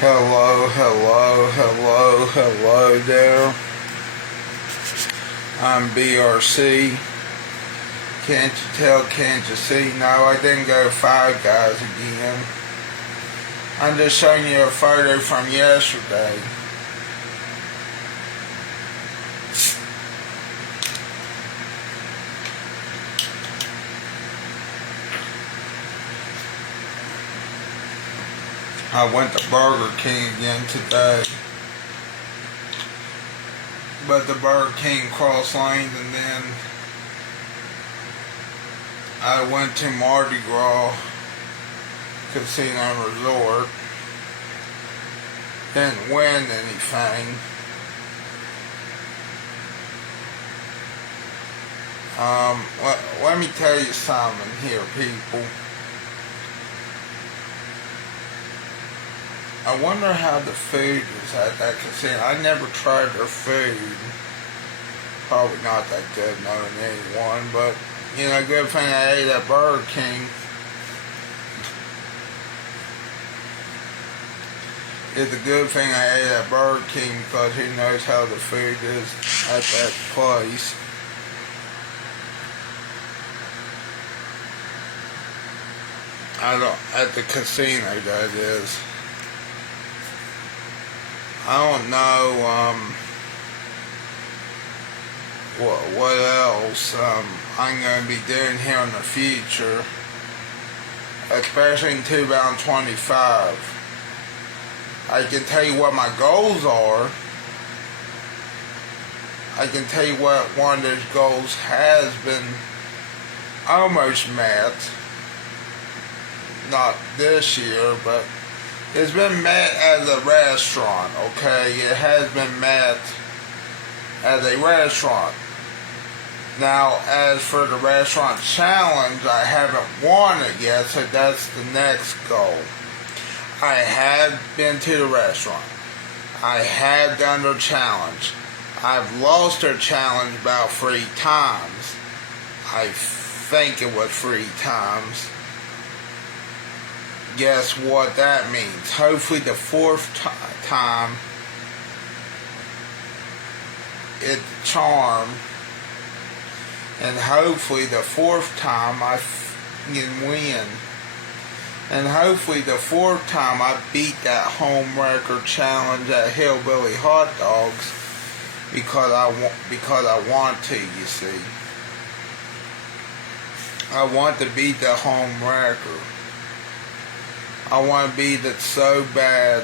Hello there. I'm BRC. Can't you tell, can't you see? No, I didn't go Five Guys again. I'm just showing you a photo from yesterday. I went to Burger King again today. But the Burger King cross lanes, and then I went to Mardi Gras Casino Resort. Didn't win anything. Let me tell you something here, people. I wonder how the food is at that casino. I never tried their food. Probably not that good, knowing anyone, but you know, good thing I ate at Burger King. It's a good thing I ate at Burger King, because who knows how the food is at that place. At the casino, that is. I don't know what else I'm going to be doing here in the future, especially in 2025. I can tell you what my goals are. I can tell you what one of those goals has been almost met. Not this year, but it's been met as a restaurant, okay? It has been met as a restaurant. Now, as for the restaurant challenge, I haven't won it yet, so that's the next goal. I have been to the restaurant. I have done their challenge. I've lost their challenge about 3 times. I think it was 3 times. Guess what that means? Hopefully the 4th time it's charm, and hopefully the 4th time I can win, and hopefully the 4th time I beat that home record challenge at Hillbilly Hot Dogs, because I want to, you see. I want to beat the home record. I want to beat it so bad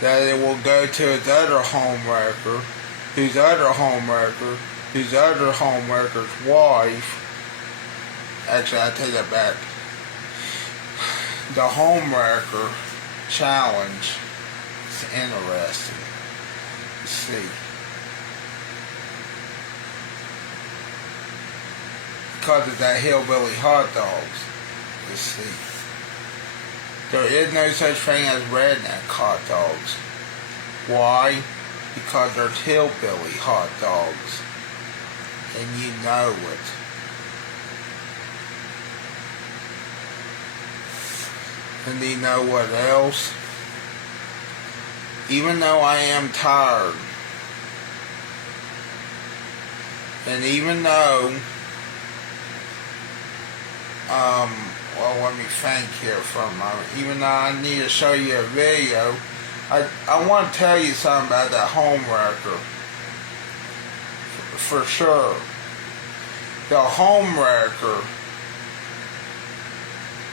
that it will go to its other home wrecker, whose other home wrecker's wife. Actually, I take that back. The home wrecker challenge is interesting to see. Because of that Hillbilly Hot Dogs, you see. There is no such thing as redneck hot dogs. Why? Because there's hillbilly hot dogs. And you know it. And do you know what else? Even though I am tired, and even though well, let me think here for a moment. Even though I need to show you a video, I want to tell you something about that home wrecker. For sure. The home wrecker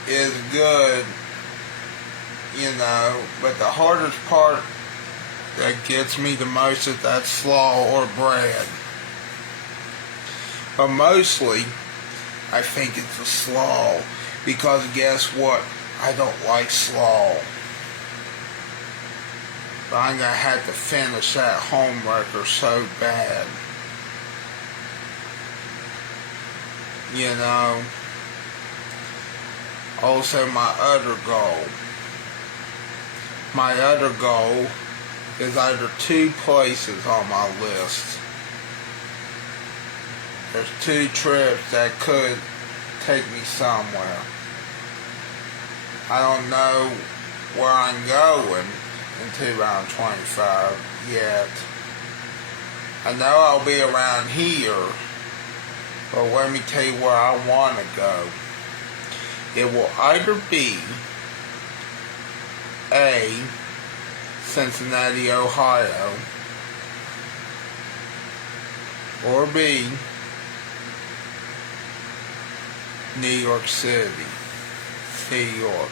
is good, you know, but the hardest part that gets me the most is that slaw or bread. But mostly, I think it's the slaw. Because guess what? I don't like slaw. But I'm going to have to finish that home wrecker so bad. You know. Also, my other goal. My other goal is either 2 places on my list. There's 2 trips that could take me somewhere. I don't know where I'm going in 2025 yet. I know I'll be around here, but let me tell you where I want to go. It will either be A, Cincinnati, Ohio, or B, New York City, New York,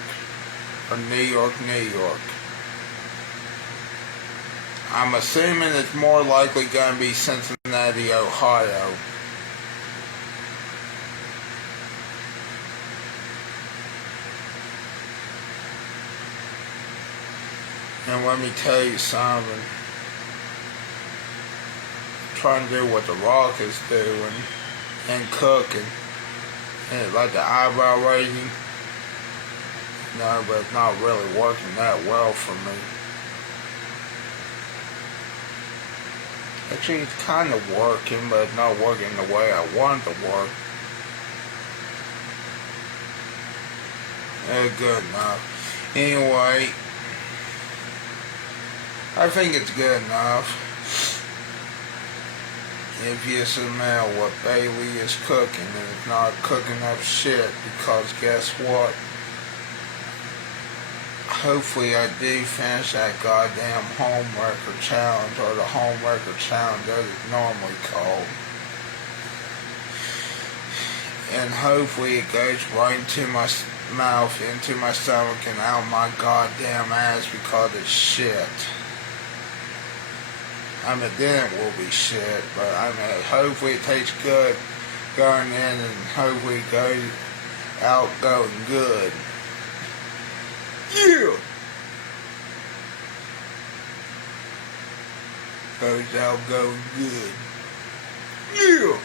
or New York, New York. I'm assuming it's more likely going to be Cincinnati, Ohio. And let me tell you something. Trying to do what The Rock is doing and cooking. And like the eyebrow raising. No, but it's not really working that well for me. Actually, it's kind of working, but it's not working the way I want it to work. Good enough. Anyway, I think it's good enough. If you smell what Bailey is cooking, and it's not cooking up shit, because guess what? Hopefully I do finish that goddamn home record challenge, or the home record challenge as it's normally called. And hopefully it goes right into my mouth, into my stomach, and out my goddamn ass, because it's shit. I mean, then it will be shit, but I mean, hopefully it tastes good going in, and hopefully it goes out going good. Yeah! Goes out going good. Yeah!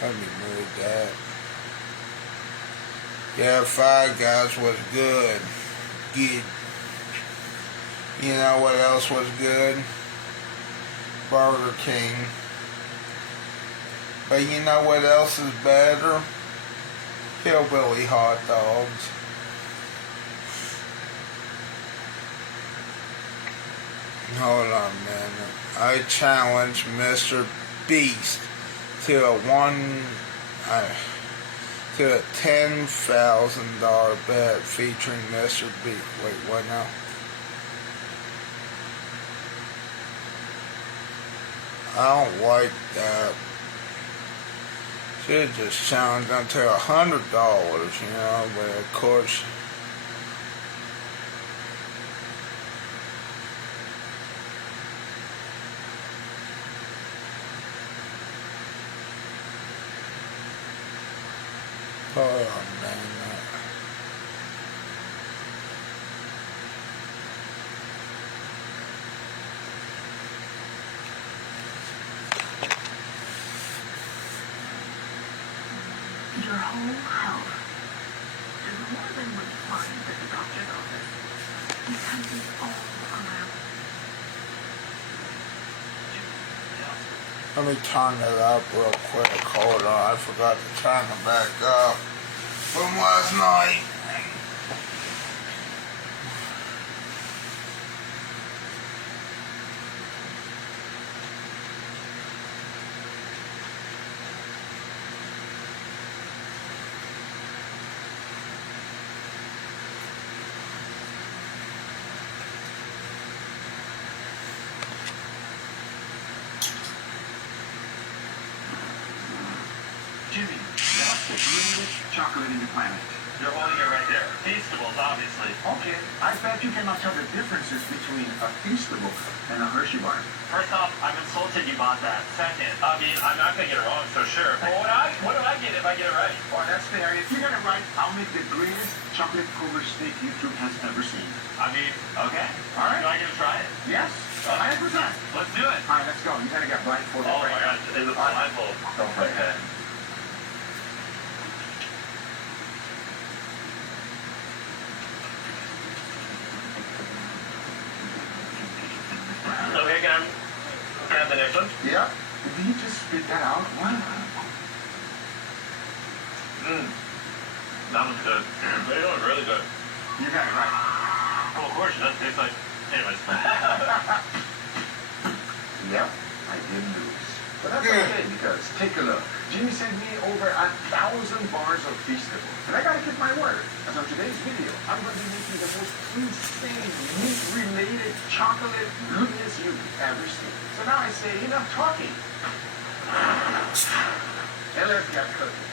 Let me move that. Yeah, Five Guys was good. You know what else was good? Burger King. But you know what else is better? Hillbilly hot dogs. Hold on a minute. I challenge Mr. Beast to a $10,000 bet featuring Mr. Beast. Wait, what now? I don't like that. Should just challenge them to $100, you know, but of course. Hold on, man. Your whole health is more than what you find at the doctor's office. Because it's all around. Let me turn it up real quick. Hold on, I forgot to turn it back up from last night. Jimmy, what's the greenest chocolate in the planet? You're holding it right there. Feastables, obviously. Okay, I bet you cannot tell the differences between a Feastable and a Hershey bar. First off, I'm insulted you bought that. Second, I mean, I'm not going to get it wrong, so sure. But what do I get if I get it right? Oh, that's fair. If you get it right, I'll make the greatest chocolate-covered steak YouTube has ever seen. I mean, okay. All right. Do I get to try it? Yes, 100%. Let's do it. All right, let's go. You gotta get blindfolded. Oh my God, is it blindfold? Go for it. Okay. Okay, can I have the next one? Yeah. Did you just spit that out? What? That was good. That was really good. You got it right. Well, of course, it doesn't taste like... Anyways. Yep, I did lose. But that's okay, because take a look. Jimmy sent me over 1,000 bars of vegetable. And I gotta keep my word. As on today's video, I'm going to be making the most insane meat-related chocolate goodness you've ever seen. So now I say, enough talking. And let's get cooking.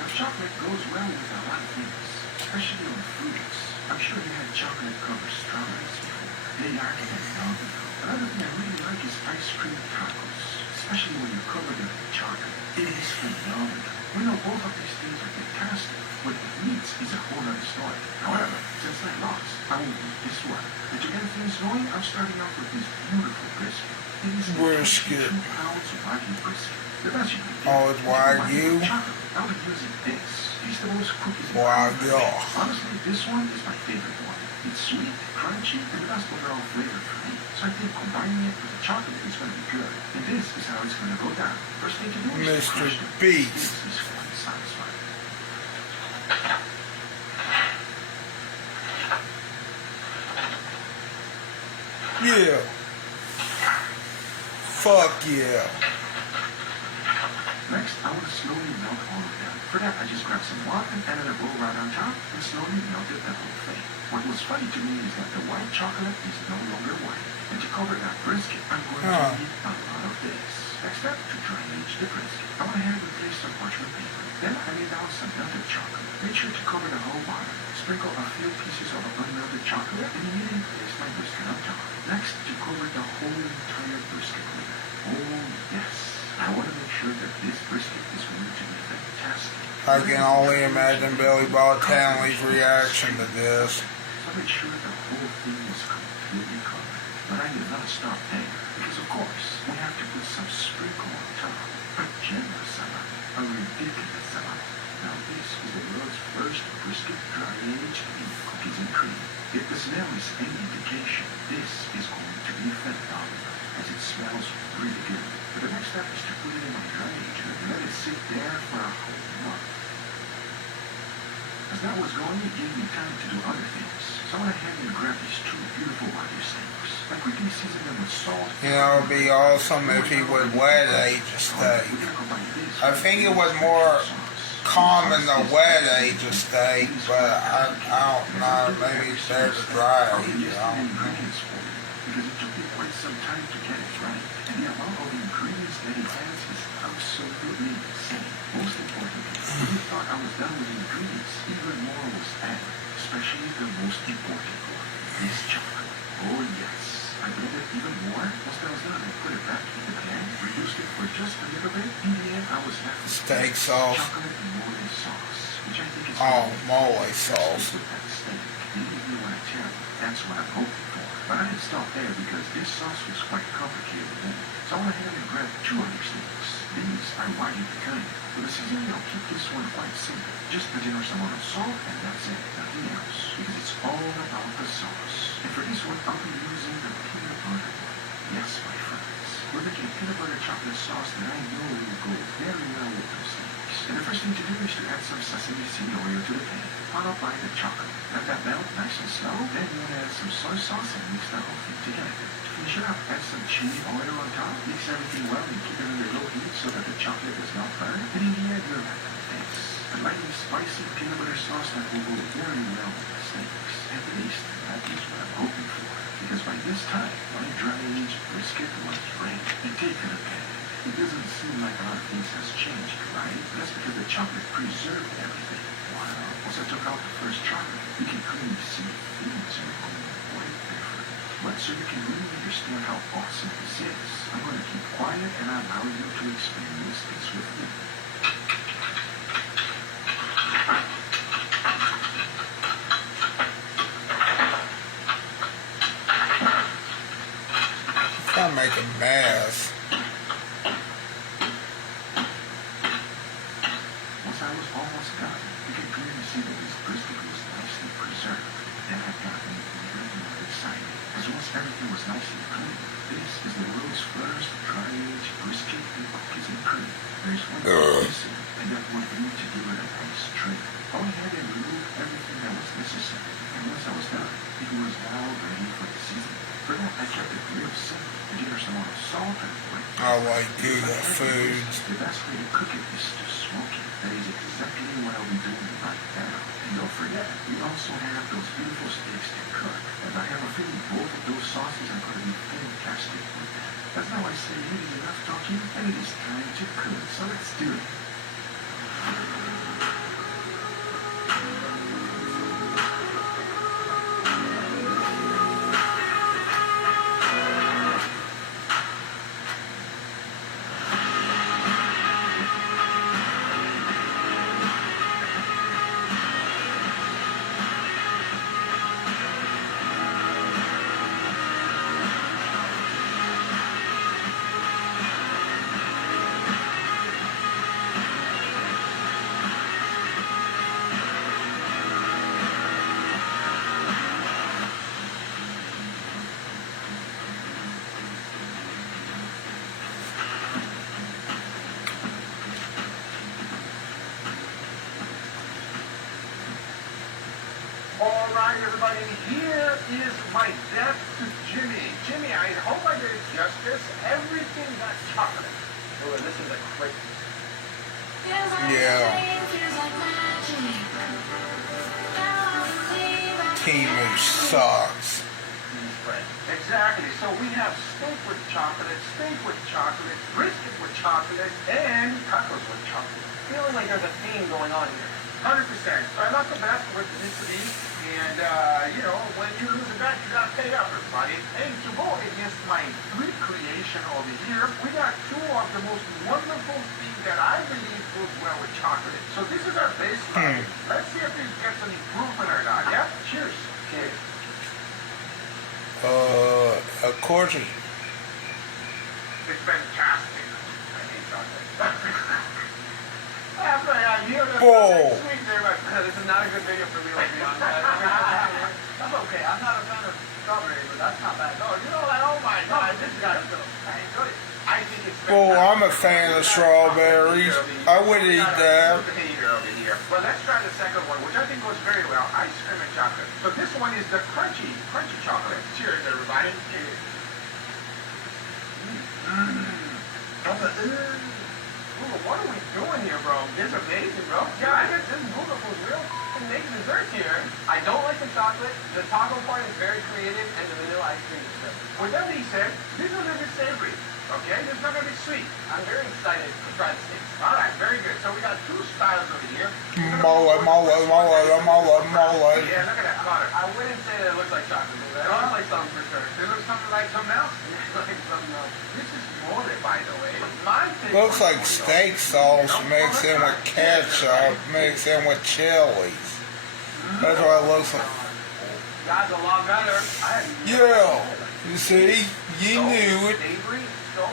Now, chocolate goes well with a lot of things, especially on fruits. I'm sure you had chocolate-covered strawberries before. They are phenomenal. Another thing I really like is ice cream tacos, especially when you cover them in chocolate. It is phenomenal. We know both of these things are fantastic, but what meats is a whole other story. However, since I lost, I will eat this one. And to get things going, I'm starting off with this beautiful brisket. It is Brisket. 2 pounds of Wagyu brisket. The best you can get. Oh, it's Wagyu? I'll be using this. Vegetables, cookies, and Wagyu. honestly, this one is my favorite one. It's sweet, crunchy, and the best overall flavor for me. So I think combining it with the chocolate is going to be good. And this is how it's going to go down. First thing to do is Mr. crush it. Beast. This is quite satisfying. Yeah. Fuck yeah. Next, I want to slowly melt all of them. For that, I just grabbed some water and added a bowl right on top and slowly melted the whole thing. What was funny to me is that the white chocolate is no longer white. And to cover that brisket, I'm going to need a lot of this. Next step, to dry age the brisket. I went ahead and placed some parchment paper. Then I laid down some melted chocolate. Make sure to cover the whole bottom. Sprinkle a few pieces of unmelted chocolate and immediately place my brisket on top. Next, to cover the whole entire brisket layer. Oh yes, I want to make sure that this brisket is going to be fantastic. I can only imagine Billy Bob Townley's reaction to this. I made sure the whole thing was completely covered. But I did not stop there, because of course, we have to put some sprinkle on top. A generous amount, a ridiculous amount. Now this is the world's first brisket dry-aged beef cookies and cream. If the smell is any indication, this is going to be phenomenal, as it smells really good. But the next step is to put it in a dry age and let it sit there for a whole month. As that was going, it gave me time to do other things. So I went ahead and grabbed these 2 beautiful Wagyu steaks. I quickly seasoned them with salt. You know, it'd be awesome if he would wet age a steak. I think it was more common to wet age a steak, but I don't know, maybe there's a dry age, I don't know. Because it took me quite some time to get it right. And the amount of ingredients that it has is absolutely insane. Most importantly, when you thought I was done with the ingredients, even more was added. Especially the most important one, this chocolate. Oh yes, I blended even more. Once that was done, I put it back in the pan, reduced it for just a little bit. In the end, I was left with Steak sauce. chocolate and mole sauce, which I think is mole sauce. with that steak. Believe me when I tell you, that's what I'm hoping for. But I didn't stop there because this sauce was quite complicated then. So I went ahead and grabbed 2 other steaks. These are Wagyu pecan. For the seasoning, I'll keep this one quite simple. Just a generous amount of salt and that's it. Nothing else. Because it's all about the sauce. And for this one, I'll be using the peanut butter one. Yes, my friends. We're making a peanut butter chocolate sauce that I know will go very well with those steaks. And the first thing to do is to add some sesame seed oil to the pan, followed by the chocolate. Let that melt nice and slow. Then you want to add some soy sauce and mix that whole thing together. To finish it up, add some chili oil on top. Mix everything well and keep it under low heat so that the chocolate does not burn. And in the end, you're left with this. A lightly spicy peanut butter sauce that will go very well with the steaks. At least, that is what I'm hoping for. Because by this time, my dry-aged brisket was ready. And take a look at it. It doesn't seem like a lot of things has changed, right? That's because the chocolate preserved everything. Wow. Once I took out the first chocolate, you can clearly see things are going quite different. But so you can really understand how awesome this is, I'm going to keep quiet and allow you to experience this with me. I'm making mess. Once I was almost done, you can clearly see that this brisket was nicely preserved. That had gotten me even more excited, as once everything was nicely clean, This is the world's first dry-aged brisket and cookies and cream. There's one thing missing, and that would be to give it a nice trim. I went ahead and removed everything that was necessary, and once I was done, it was now ready for the seasoning. For that, I kept it real simple. A generous amount of salt and pepper. I like good foods. The best way to cook it is to smoke it. That is exactly what I'll be doing right now. And don't forget, we also have those beautiful steaks to cook. And I have a feeling both of those sauces are going to be fantastic with that. That's how I say it is enough talking, and it is time to cook. So let's do it. All right, everybody, here is my debt to Jimmy. Jimmy, I hope I did it justice. Everything got chocolate. Oh, and this is a great. Yeah. Timu sucks. Exactly. So we have steak with chocolate, brisket with chocolate, and tacos with chocolate. Feeling like there's a theme going on here. 100%. So I love the best with the needs to be. And, when you lose a bet, you gotta pay up, everybody. And to go against my three creation over here, we got two of the most wonderful things that I believe goes well with chocolate. So this is our baseline. Let's see if this gets an improvement or not, yeah? Cheers. Cheers. Of course it's It's fantastic. I hate chocolate. After I hear the Whoa. sweet there, but this is not a good video for me, to be honest. That's okay. I'm not a fan of strawberry, but that's not bad. No, you know, like, oh my God, this guy, I enjoy it. I think it's Oh, fantastic. I'm a fan of strawberries. I would eat that. Well, let's try the second one, which I think goes very well. Ice cream and chocolate. So this one is the crunchy chocolate. Cheers, everybody. Cheers. Ooh, what are we doing here, bro? This is amazing, bro. Yeah, I guess this noodle was real amazing dessert here. I don't like the chocolate. The taco part is very creative, and the vanilla ice cream is good. With that being said, this is a little bit savory. Okay, this is not gonna be sweet. I'm very excited to try the steaks. All right, very good. So we got two styles over here. mole. Yeah, look at that color. I wouldn't say that it looks like chocolate. But it looks like something for sure. It looks something like something else. It looks like something else. This is mole, by the way. My take Looks on like mole, steak sauce mixed in with ketchup, mixed in with chilies. That's what it looks like. That's a lot better. Yeah. You see? You knew it. Savory, so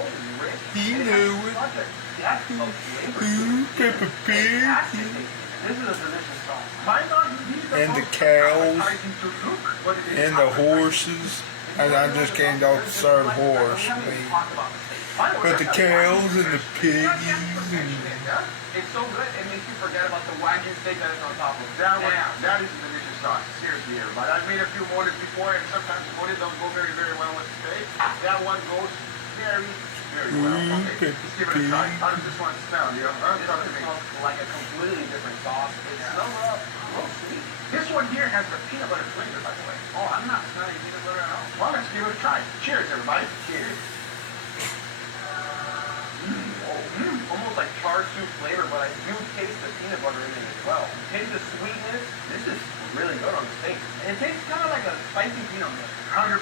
rich. You It knew has it. such a depth of flavor. Ooh, Peppa Pig. Fantastic. This is a delicious sauce. might not be the And the most cows. appetizing to look, but it is And the appetizing. horses. And I just can't don't serve horse meat. By the way, But the that's cows a and the piggies and It's so good, it makes you forget about the Wagyu steak that is on top of it. that is a delicious sauce. Seriously, everybody. I've made a few moles before, and sometimes the moles don't go very, very well with steak. That one goes very, very well. Okay, let's give it a try. How does this one smell? You know, This one smells like a completely different sauce. It's so sweet. This one here has the peanut butter flavor, by the way. Oh, I'm not smelling peanut butter at all. Well, let's give it a try. Cheers, everybody. Cheers. Almost like char siu flavor, but I do taste the peanut butter in it as well. Taste the sweetness. This is really good on the steak. And it tastes kind of like a spicy peanut butter. 100%.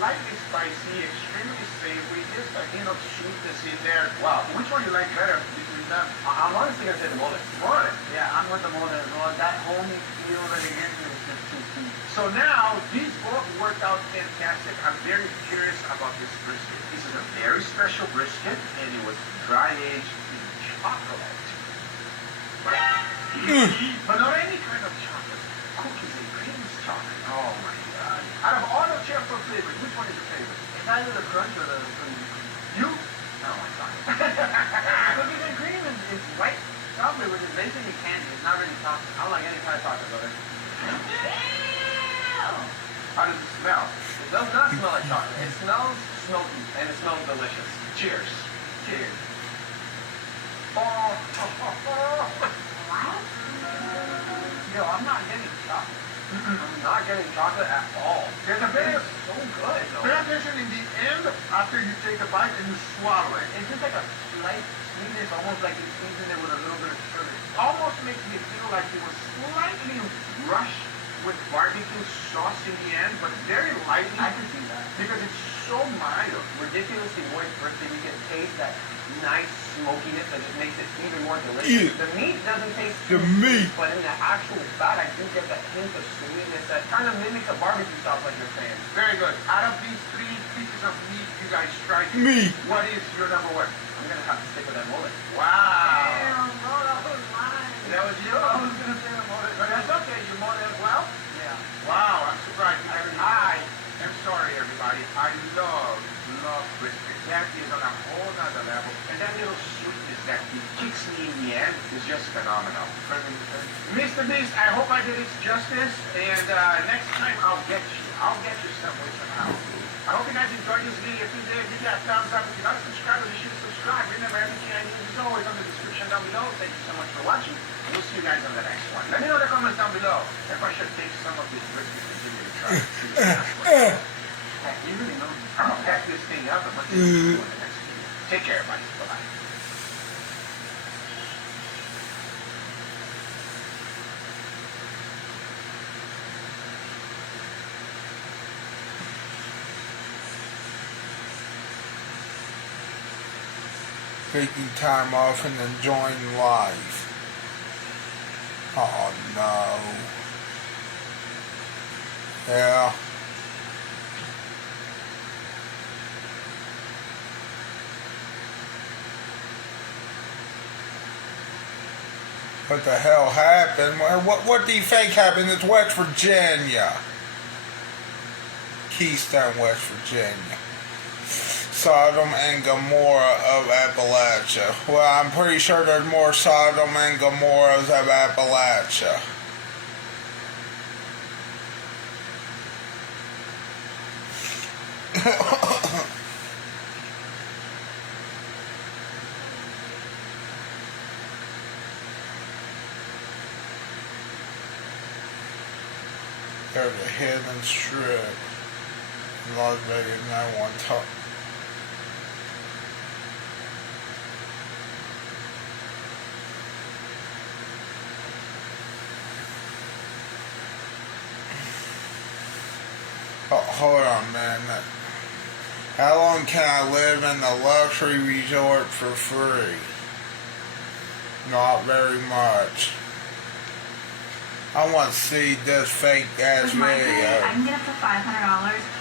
Slightly spicy, extremely savory. Just a hint of sweetness in there. Wow. Which one you like better between them? I'm honestly gonna say the mole. Mole. Yeah, I'm with the mole as well. That homey feel that it gives me is just too sweet. So now, these both worked out fantastic. I'm very curious about this brisket. This is a very special brisket, and it was dry-aged in chocolate. But not any kind of chocolate. Cookies and cream chocolate. Oh my God. Out of all the chocolate flavors, which one is your favorite? It's either the crunch or the cookies. You? I don't like chocolate. Cookies and cream is white chocolate, which is basically candy. It's not really chocolate. I don't like any kind of chocolate, brother. How does it smell? It does not smell like chocolate. It smells smoky, and it smells delicious. Cheers. Cheers. Oh. Yo, I'm not getting chocolate. I'm not getting chocolate at all. There's a bit of so good, though. pay attention in the end after you take a bite and you swallow it. It's just like a slight sweetness, almost like you season it with a little bit of sugar. Almost makes me feel like it was slightly rushed with barbecue sauce in the end, but very lightly. I can see that. Because it's so mild. Ridiculously moist brisket, you can taste that nice smokiness that just makes it even more delicious. Yeah. The meat doesn't taste The too meat. sweet, but in the actual fat, I do get that hint of sweetness that kind of mimics a barbecue sauce, like you're saying. Very good. Out of these 3 pieces of meat you guys tried, Meat. what is your number one? I'm gonna have to stick with that mullet. Wow. Damn, bro, that was mine. That was you? I was gonna say the mullet, But that's okay. You want it as well? yeah. Wow, I'm surprised. I am sorry, everybody. I love brisket. That is on a whole nother level. And that little sweetness that it kicks me in the end is just phenomenal. Mr. Beast, I hope I did it justice. And next time I'll get you. I'll get you some way somehow. I hope you guys enjoyed this video. If you did, give it a thumbs up. If you're not subscribed, you should subscribe. Remember, everything I need is always on the description down below. Thank you so much for watching. We'll see you guys on the next one. Let me know in the comments down below if I should take some of this brisket and give it a try. Heck, you really know I'm gonna pack this thing up and put this in the next video. Take care, everybody. Bye-bye. Taking time off and enjoying life. Oh no. Yeah. What the hell happened? What do you think happened? It's West Virginia. Keystone, West Virginia. Sodom and Gomorrah of Appalachia. Well, I'm pretty sure there's more Sodom and Gomorrahs of Appalachia. There's a hidden strip in Las Vegas, no one talks. Oh, hold on, man. How long can I live in the luxury resort for free? Not very much. I want to see this fake ass With my pay, video. I can get up to $500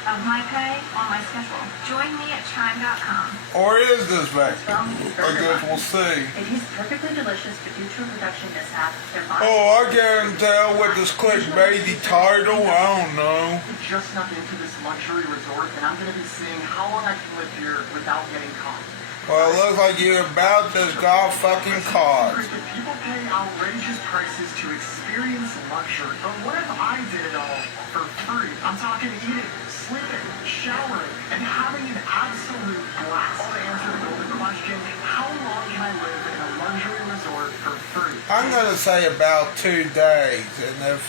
of my pay on my schedule. Join me at chime.com. Or is this fake? From I guess we'll see. It is perfectly delicious, but due to a production mishap, their body... Oh, I can't tell with this clickbaity title. I don't know. Just snuck into this luxury resort, and I'm going to be seeing how long I can live here without getting caught. Well, it looks like you about just got fucking caught. People pay outrageous prices to experience luxury, but what if I did it all for free? I'm talking eating, sleeping, showering, and having an absolute blast. To answer the golden question, how long can I live in a luxury resort for free? I'm gonna say about 2 days, and if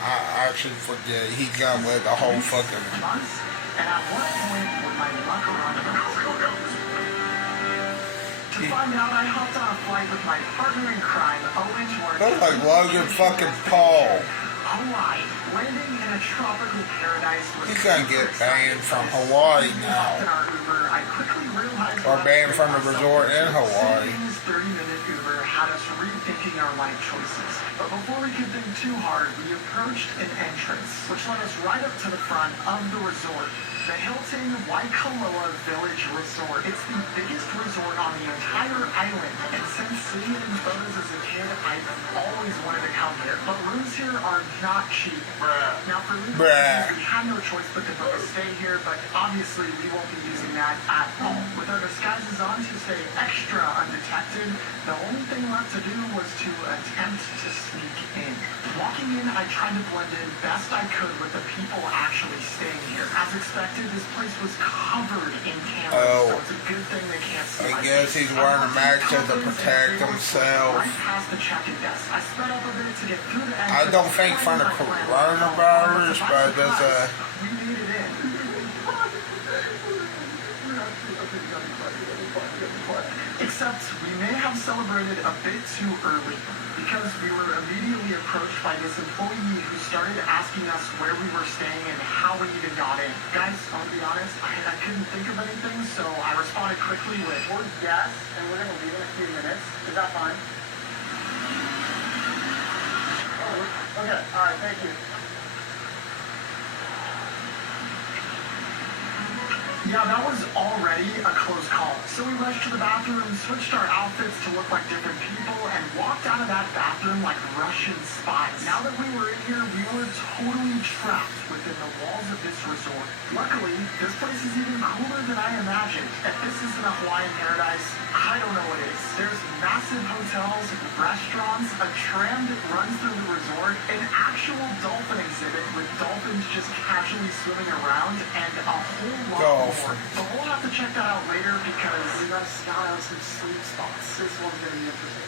I actually forget, he's gonna live the whole fucking months, and at one point with my luck around to find out, I hopped on a flight with my partner in crime, Owen Schwartz. looks like Logan fucking Paul. Hawaii, landing in a tropical paradise. He's gonna get banned from Hawaii now. In our Uber, I quickly realized Or banned from the resort in Hawaii. This 30-minute Uber had us rethinking our life choices. But before we could think too hard, we approached an entrance, which led us right up to the front of the resort. The Hilton Waikoloa Village Resort. resort. It's the biggest resort on the entire island, and since seeing it in photos as a kid, I've always wanted to come here. But rooms here are not cheap. Now for legal reasons, we had no choice but to book a stay here, but obviously we won't be using that at all. With our disguises on to stay extra undetected, the only thing left to do was to attempt to sneak in. Walking in, I tried to blend in best I could with the people actually staying here. As expected, this place was covered in cameras, so it's a good thing they can't see I my guess face. he's wearing a mask to protect himself. Right past the check-in desk. I sped up a bit to get through the I don't think from the coronavirus, but there's a... We made it in. Except we may have celebrated a bit too early because we were immediately approached by this employee who started asking us where we were staying and how we even got in. Guys, I'll be honest, I couldn't think of anything, so I responded quickly with, We're guests, and we're gonna leave in a few minutes. Is that fine? Oh, okay, alright, thank you. yeah, that was already a close call. So we rushed to the bathroom, switched our outfits to look like different people, and walked out of that bathroom like Russian spies. Now that we were in here, we were totally trapped within the walls of this resort. Luckily, this place is even cooler than I imagined. If this isn't a Hawaiian paradise, I don't know what is. There's massive hotels, restaurants, a tram that runs through the resort, an actual dolphin exhibit with dolphins just casually swimming around, and a whole lot more. But we'll have to check that out later because we gotta scout out some sleep spots. This one's gonna be interesting.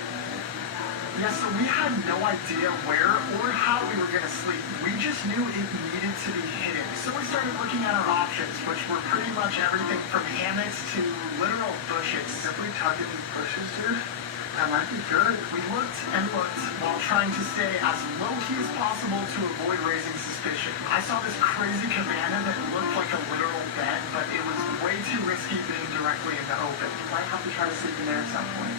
Yeah, so we had no idea where or how we were gonna sleep. We just knew it needed to be hidden. So we started looking at our options, which were pretty much everything from hammocks to literal bushes. If we tuck in these bushes, dude, that might be good. We looked and looked while trying to stay as low-key as possible to avoid raising suspicion. I saw this crazy cabana that looked like a literal bed, but it was way too risky being directly in the open. We might have to try to sleep in there at some point.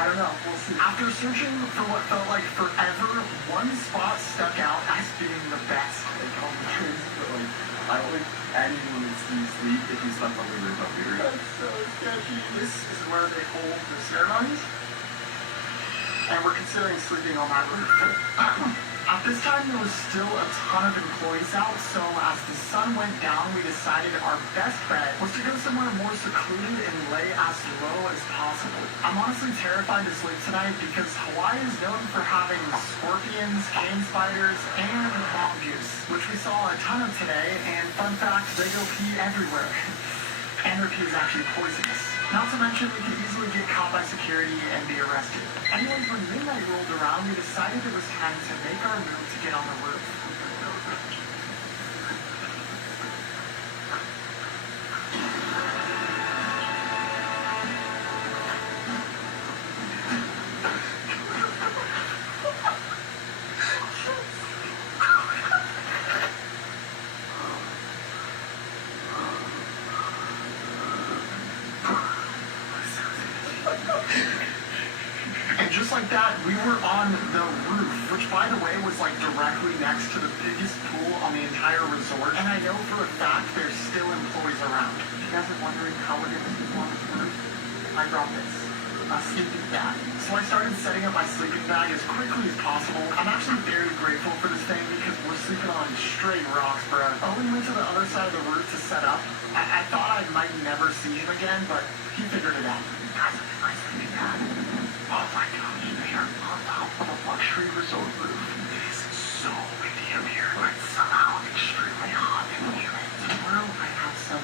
I don't know, we'll see. After searching for what felt like forever, one spot stuck out as being the best. They call me crazy, but like, I don't think anyone would see sleep if you slept on the roof up here. That's so sketchy. This is where they hold the ceremonies, and we're considering sleeping on that roof. At this time, there was still a ton of employees out, so as the sun went down, we decided our best bet was to go somewhere more secluded and lay as low as possible. I'm honestly terrified to sleep tonight because Hawaii is known for having scorpions, cane spiders, and mongoose, which we saw a ton of today, and fun fact, they go pee everywhere. And their pee is actually poisonous. Not to mention, we could easily get caught by security and be arrested. Anyways, when midnight rolled around, we decided it was time to make our move to get on the roof. Just like that, we were on the roof, which by the way was like directly next to the biggest pool on the entire resort. And I know for a fact there's still employees around. If you guys are wondering how we're getting people on this roof, I brought this, a sleeping bag. So I started setting up my sleeping bag as quickly as possible. I'm actually very grateful for this thing because we're sleeping on straight rocks, bro. Owen went to the other side of the roof to set up. I thought I might never see him again, but he figured it out. Guys, look at my sleeping bag. Oh my gosh, they are on top of a luxury resort roof. It is so windy up here, but somehow extremely hot and humid. Tomorrow I have some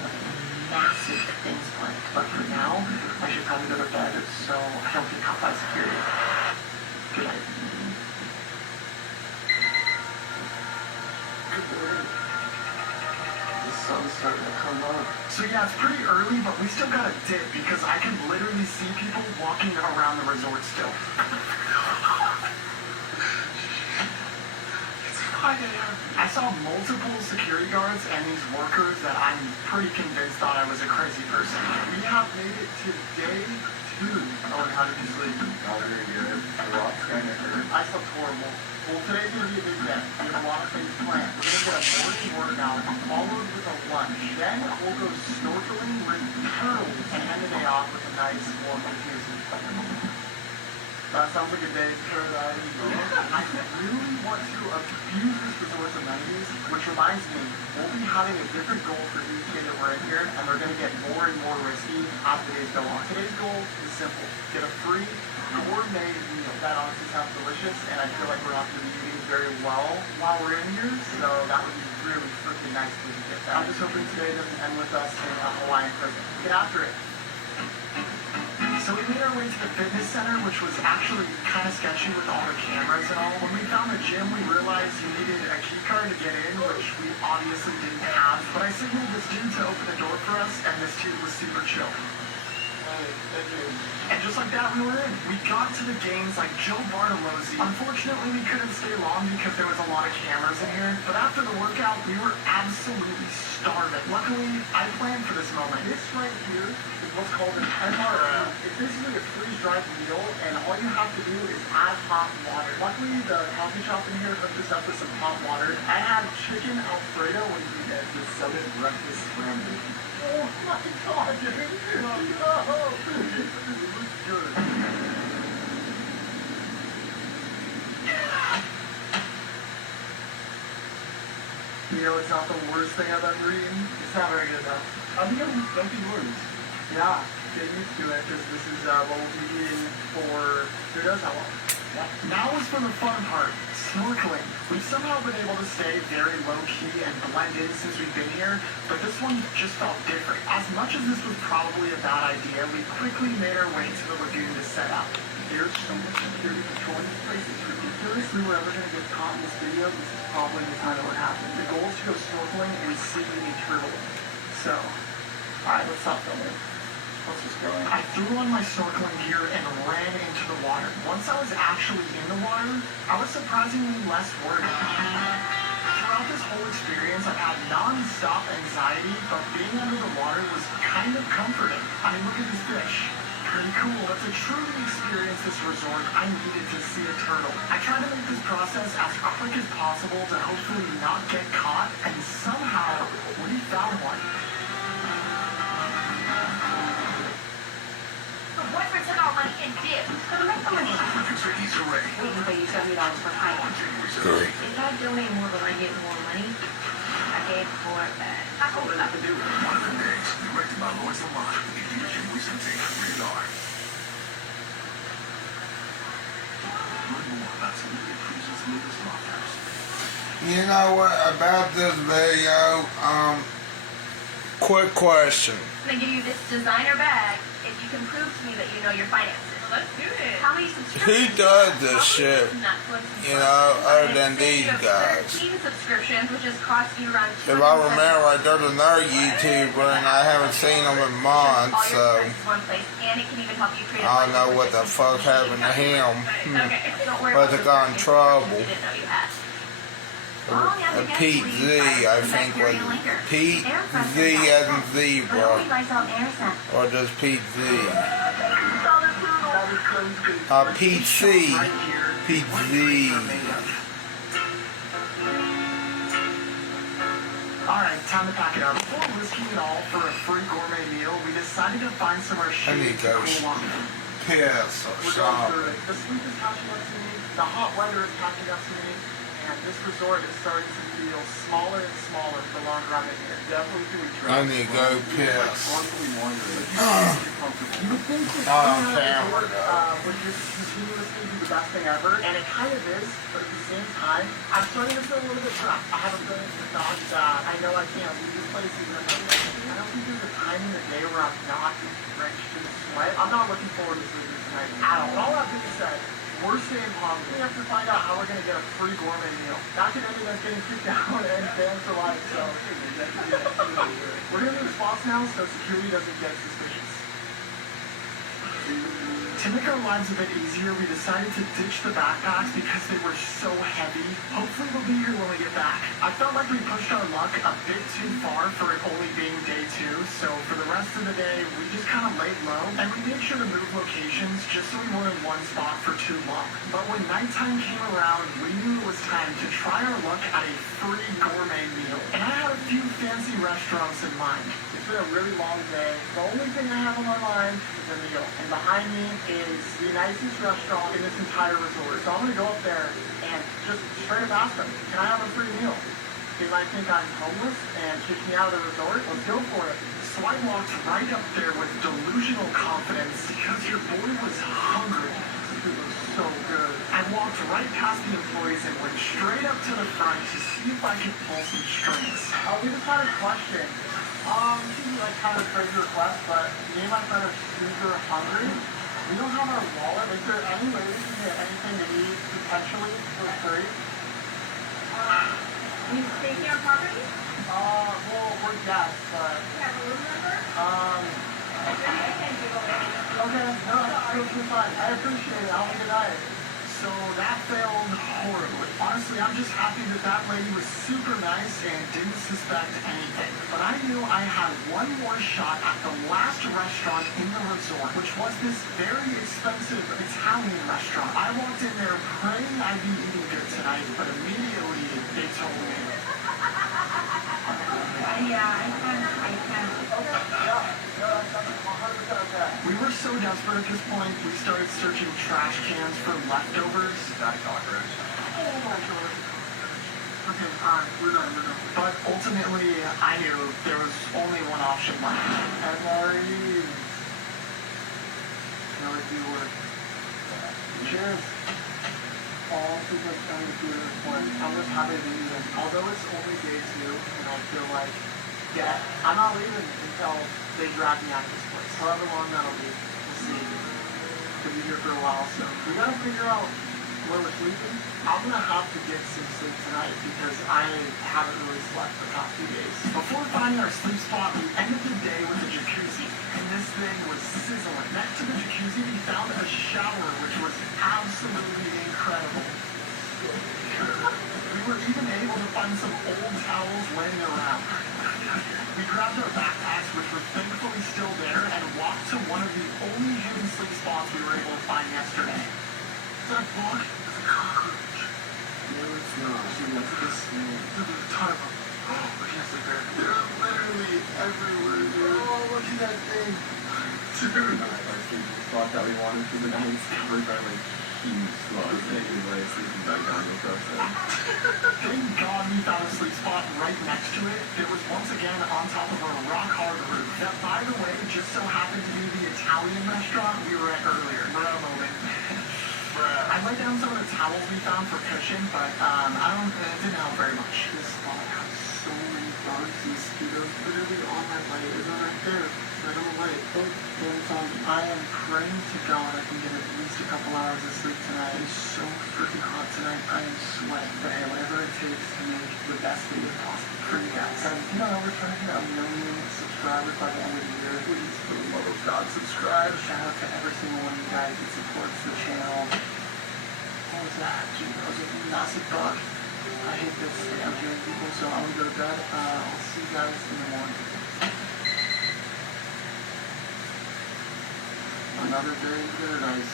massive things planned, but for now, I should probably go to bed so I don't get caught by security. Good night. Good morning. The sun's starting to come up. So yeah, it's pretty early, but we still got a dip because I can literally see people walking around the resort still. It's 5 a.m. I saw multiple security guards and these workers that I'm pretty convinced thought I was a crazy person. We have made it to day 2. Oh, and how did you sleep? Not very good. The rock's kind of hurt. I slept horrible. Well, today's going to be a big day. We have a lot of things planned. We're going to get a morning workout followed with a lunch. Then we'll go snorkeling, return, nice warm jacuzzi. That sounds like a day in paradise. I really want to abuse this resort's amenities, which reminds me, we'll be having a different goal for each day that we're in here, and they're going to get more and more risky as the days go on. Today's goal is simple. Get a free gourmet meal. That honestly sounds delicious, and I feel like we're not going to be eating very well while we're in here, so that would be really freaking nice if we could get that. I'm just hoping today doesn't end with us in a Hawaiian prison. Get after it. So we made our way to the fitness center, which was actually kind of sketchy with all the cameras and all. When we found the gym, we realized you needed a key card to get in, which we obviously didn't have. But I signaled this dude to open the door for us, and this dude was super chill. And just like that, we were in. We got to the games like Joe Bartolozzi. Unfortunately, we couldn't stay long because there was a lot of cameras in here. But after the workout, we were absolutely starving. Luckily, I planned for this moment. This right here is what's called an MRO. It's basically a freeze-dried meal, and all you have to do is add hot water. Luckily, the coffee shop in here hooked us up with some hot water. I had chicken Alfredo and we had the Southern breakfast scrambled. Oh my God, dude! Oh, this looks good. You know, it's not the worst thing I've ever eaten. It's not very good though. I think I'm making worse. Yeah, get used to it because this is what we'll be eating for who knows how long. Yeah. Now is for the fun part, snorkeling. We've somehow been able to stay very low-key and blend in since we've been here, but this one just felt different. As much as this was probably a bad idea, we quickly made our way to the lagoon to set up. There's so much security control in this place. It's ridiculous. If we were ever going to get caught in this video, this is probably the time it would happen. The goal is to go snorkeling and see any turtle. So, alright, let's stop filming. Let's just go in. I threw on my snorkeling gear and ran into the water. Once I was actually in the water, I was surprisingly less worried. Throughout this whole experience, I've had non-stop anxiety, but being under the water was kind of comforting. I mean, look at this fish. Pretty cool. But to truly experience this resort, I needed to see a turtle. I tried to make this process as quick as possible to hopefully not get caught, and somehow we found one. Boyfriend took our money and dipped. So to make the money, Producer Issa Rae. we can pay you $70 for pineapple. January 17th. If I donate more, will I get more money? I gave for it back. I told her not to do it. One of the Days, directed by Lloyd Lamont. January 17th. Rated R. Learn more about some of the cruise's latest offers. You know what about this video? Quick question. I'm gonna give you this designer bag if you can prove to me that you know your finances. Well, let's do it. How many subscriptions? Who does this shit? Netflix and You know, other than Netflix. these You have guys. 13 subscriptions, which is costing you around If I remember right, there's another YouTuber and I haven't seen him in months, so one place, and it can even help you create a I don't know budget what the for fuck happened to him. Okay, don't worry But about they got in those trouble. you didn't know you had. Well, yeah, I guess Pete we Z, I think was Pete Z as in zebra, or just Pete Z. Pete C, Pete Z. Alright, time to pack it up. Before risking it all for a free gourmet meal, we decided to find somewhere shady to cool off. Piss or We're going through something. it. The sleep is catching up to me, the hot weather is catching up to me, and this resort is starting to feel smaller and smaller the longer I'm in here. Definitely do it. I need to go piss. Constantly wondering. You would think this resort would just continuously be the best thing ever, and it kind of is, but at the same time, I'm starting to feel a little bit trapped. I have a feeling the thought that I know I can't leave this place even if I don't think there's a time in the day where I'm not drenched in sweat. I'm not looking forward to sleeping tonight at all. All that being said, we're staying hungry. We have to find out how we're going to get a free gourmet meal. That could end up getting kicked out and banned for life, so we're going to do the spots now so security doesn't get suspicious. To make our lives a bit easier, we decided to ditch the backpacks because they were so heavy. Hopefully they'll be here when we get back. I felt like we pushed our luck a bit too far for it only being day 2, so for the rest of the day, we just kind of laid low, and we made sure to move locations just so we weren't in one spot for too long. But when nighttime came around, we knew it was time to try our luck at a free gourmet meal. And I had a few fancy restaurants in mind. been a really long day. The only thing I have on my mind is a meal. And behind me is the nicest restaurant in this entire resort. So I'm gonna go up there and just straight up ask them, can I have a free meal? They might think I'm homeless and kick me out of the resort. Let's go for it. So I walked right up there with delusional confidence because your boy was hungry. It was so good. I walked right past the employees and went straight up to the front to see if I could pull some strings. We just had a question. This is like kind of a crazy request, but me and my friend are super hungry. We don't have our wallet. Is there any way we can get anything to eat potentially for free? You stay here on property? Well, we're guests, but You have a room number? Maybe I can give away. okay, no, it's fine. I appreciate it. Have a good night. So that failed horribly. Honestly, I'm just happy that that lady was super nice and didn't suspect anything. But I knew I had one more shot at the last restaurant in the resort, which was this very expensive Italian restaurant. I walked in there praying I'd be eating good tonight, but immediately they told me, I can. Okay, yeah. No, that's 100% okay. we were so desperate at this point, we started searching trash cans for leftovers. Not cockroach. Oh my god. Okay, alright, we're done. But ultimately, I knew there was only one option left. MRE. Really do work. Cheers. All super excited to do this one. I'm just happy to be here. Although it's only day 2, and I feel like, yeah, I'm not leaving until they drag me out of this place. However long that'll be, we'll see. Could be here for a while, so we gotta figure out where we're sleeping. I'm gonna have to get some sleep tonight because I haven't really slept for the past few days. Before finding our sleep spot, we ended the day with a jacuzzi, and this thing was sizzling. Next to the jacuzzi, we found a shower, which was absolutely incredible. We were even able to find some old towels laying around. We grabbed our backpacks, which were thankfully still there, and walked to one of the only hidden sleep spots we were able to find yesterday. Is that a bug? It's a cockroach. No, it's not. She wants this smell. There's a ton of them. Oh, we can't sleep there. They're literally everywhere, dude. Oh, look at that thing. Dude. Our sleep spot that we wanted for the night is covered by like huge slugs. Anyway, sleeping back down real close then. Thank God we found a sleep spot right next to it. It was once again on top of a rock-hard roof that, by the way, just so happened to be the Italian restaurant we were at earlier. Bruh moment. I laid down some of the towels we found for cushion, but it didn't help very much. This spot has so many bugs and mosquitoes literally on my leg. Is that right there? Right on the leg. I am praying to God I can get at least a couple hours of sleep tonight. It's so freaking hot tonight. I am sweating. But hey, whatever it takes to make the best video possible for you guys. And we're trying to hit 1 million subscribers by the end of the year. Please, for the love of God, subscribe. Shout out to every single one of you guys that supports the channel. What was that? Dude, that was a massive bug. I hate this. I'm hearing people, so I'm gonna go to bed. I'll see you guys in the morning. Another day in paradise.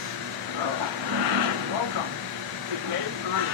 Welcome to day 3.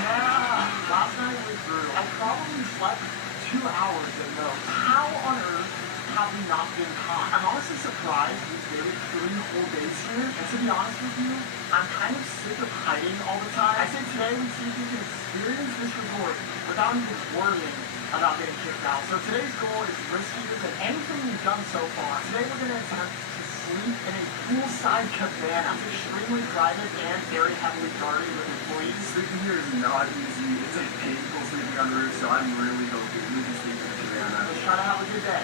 Yeah, last night was brutal. I probably slept 2 hours at most. How on earth have we not been caught? I'm honestly surprised we waited 3 whole days here. And to be honest with you, I'm kind of sick of hiding all the time. I say today we see if we can experience this resort without even worrying about getting kicked out. So today's goal is riskier than anything we've done so far. Today we're going to attempt to sleep in a poolside cabana. It's extremely private and very heavily guarded with employees. Sleeping here is not easy. It's like painful sleeping on the roof, so I'm really hoping we can sleep in a cabana. Let's try to have a good day.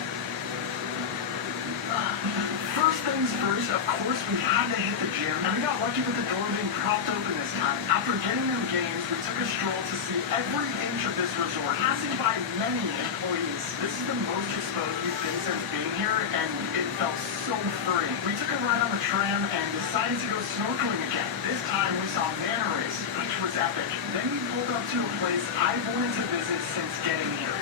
First things first, of course, we had to hit the gym, and we got lucky with the door being propped open this time. After getting them games, we took a stroll to see every inch of this resort, passing by many employees. This is the most exposed we've been since being here, and it felt so free. We took a ride on the tram and decided to go snorkeling again. This time we saw manta rays, which was epic. Then we pulled up to a place I've wanted to visit since getting here.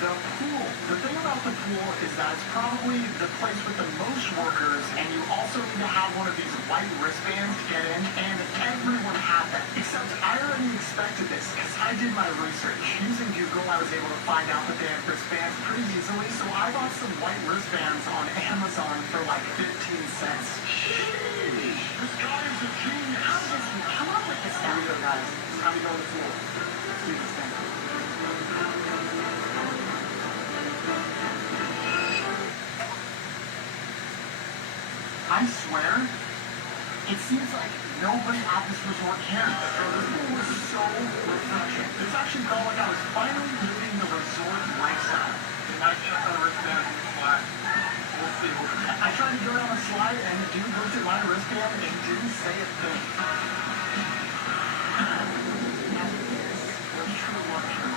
The pool. The thing about the pool is that it's probably the place with the most workers, and you also need to have one of these white wristbands to get in, and everyone had them. Except I already expected this, because I did my research. Using Google, I was able to find out that they have wristbands pretty easily, so I bought some white wristbands on Amazon for like 15 cents. Sheesh, this guy is a genius. How does he come up with this Here stuff? we go, guys. This is how we go on the pool. Let's do this thing. I swear, it seems like nobody at this resort cares. This pool was so refreshing. It's actually felt like I was finally living the resort lifestyle. I checked on wristband flat. We'll see. I tried to go down the slide, and the dude looked at my wristband and didn't say a thing. Now this was true luxury.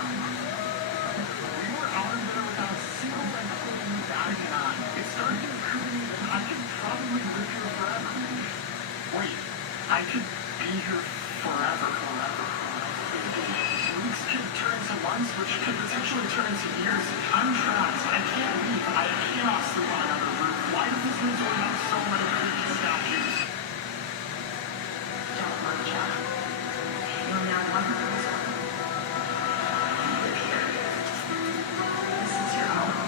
We were out of there without a single employee batting an eye. It started to occur to me that I could probably live here forever. Wait, I could be here forever. Weeks could turn to months, which could potentially turn into years. I'm trapped. I can't leave. I cannot sleep on another roof. Why does this resort have so many creepy statues? Don't worry, Jack. You're now 100% here. This is your home.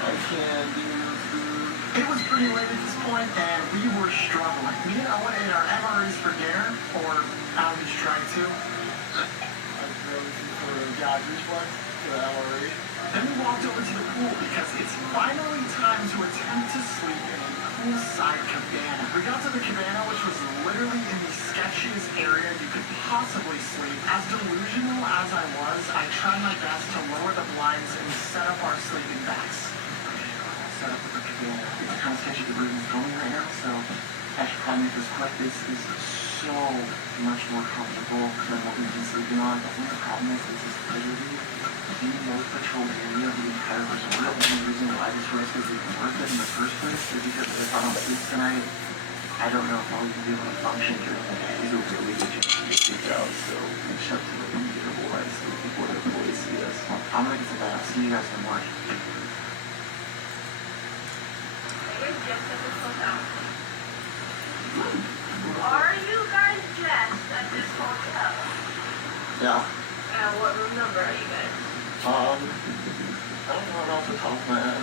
I can't do food. It was pretty late at this point, and we were struggling. We didn't know what ate our MREs for dinner, or at least tried to. I'm really for a gag reflex to the MRE. Then we walked over to the pool because it's finally time to attempt to sleep in a poolside cabana. We got to the cabana, which was literally in the sketchiest area you could possibly sleep. As delusional as I was, I tried my best to lower the blinds and set up our sleeping bags. Set up with the cabana. It's kind of sketchy. The room is filming right now, so I should probably make this quick. This is so much more comfortable than what we've been sleeping on. But the problem is this is literally the most patrolled area of the entire resort. The only reason why this risk is even worth it in the first place is because if I don't sleep tonight, I don't know if I'll even be able to function during the day. These are really good chance to get kicked out, so we just have to like unbeatable right so before the police see us. I'm gonna get to bed. I'll see you guys in the morning. Are you guys guests at this hotel? Yeah. And what room number are you guys? I don't know off the top of my head.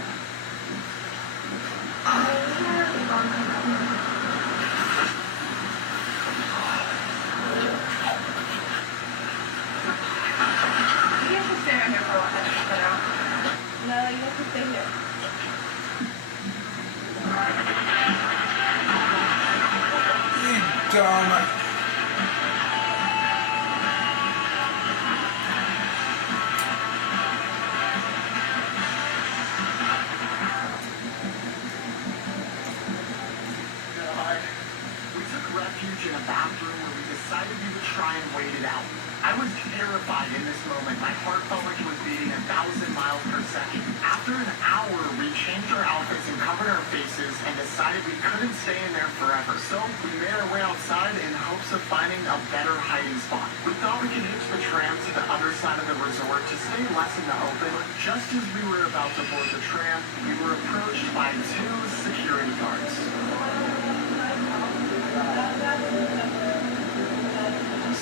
You have to stay out here for a while. No, you have to stay here. You dumb. We took refuge in a bathroom where we decided we would try and wait it out. I was terrified in this moment. My heart felt like it was beating 1,000 miles per second. After an hour, we changed our outfits and covered our faces and decided we couldn't stay in there forever. So we made our way outside in hopes of finding a better hiding spot. We thought we could hitch the tram to the other side of the resort to stay less in the open. Just as we were about to board the tram, we were approached by 2 security guards.